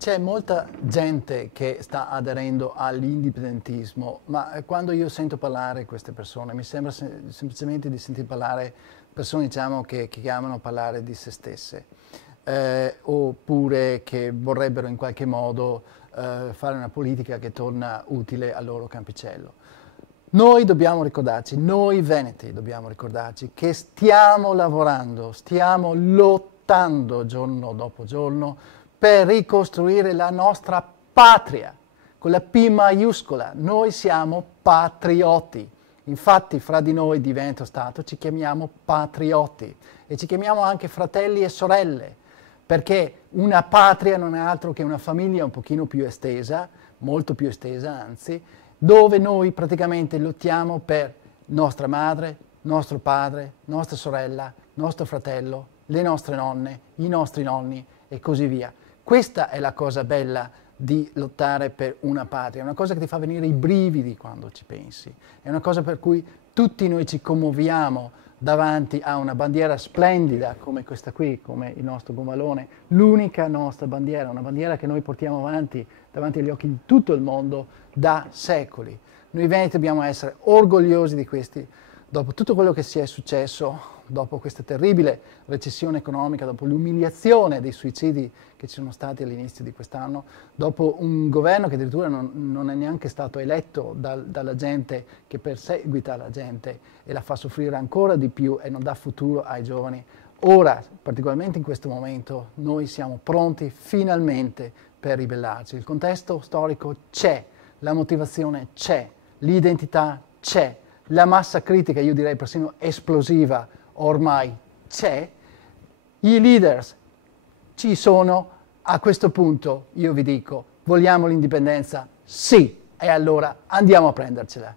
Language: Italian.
C'è molta gente che sta aderendo all'indipendentismo, ma quando io sento parlare queste persone mi sembra semplicemente di sentir parlare persone, diciamo, che amano parlare di se stesse, oppure che vorrebbero in qualche modo fare una politica che torna utile al loro campicello. Noi dobbiamo ricordarci, noi veneti dobbiamo ricordarci che stiamo lavorando, stiamo lottando giorno dopo giorno per ricostruire la nostra patria, con la P maiuscola. Noi siamo patrioti. Infatti fra di noi di Veneto Stato ci chiamiamo patrioti e ci chiamiamo anche fratelli e sorelle, perché una patria non è altro che una famiglia un pochino più estesa, molto più estesa anzi, dove noi praticamente lottiamo per nostra madre, nostro padre, nostra sorella, nostro fratello, le nostre nonne, i nostri nonni e così via. Questa è la cosa bella di lottare per una patria, è una cosa che ti fa venire i brividi quando ci pensi, è una cosa per cui tutti noi ci commuoviamo davanti a una bandiera splendida come questa qui, come il nostro Gomalone, l'unica nostra bandiera, una bandiera che noi portiamo avanti davanti agli occhi di tutto il mondo da secoli. Noi veneti dobbiamo essere orgogliosi di questi, dopo tutto quello che si è successo, dopo questa terribile recessione economica, dopo l'umiliazione dei suicidi che ci sono stati all'inizio di quest'anno, dopo un governo che addirittura non è neanche stato eletto dalla gente, che perseguita la gente e la fa soffrire ancora di più e non dà futuro ai giovani. Ora, particolarmente in questo momento, noi siamo pronti finalmente per ribellarci. Il contesto storico c'è, la motivazione c'è, l'identità c'è, la massa critica, io direi persino esplosiva, ormai c'è, i leaders ci sono. A questo punto io vi dico, vogliamo l'indipendenza? Sì, e allora andiamo a prendercela.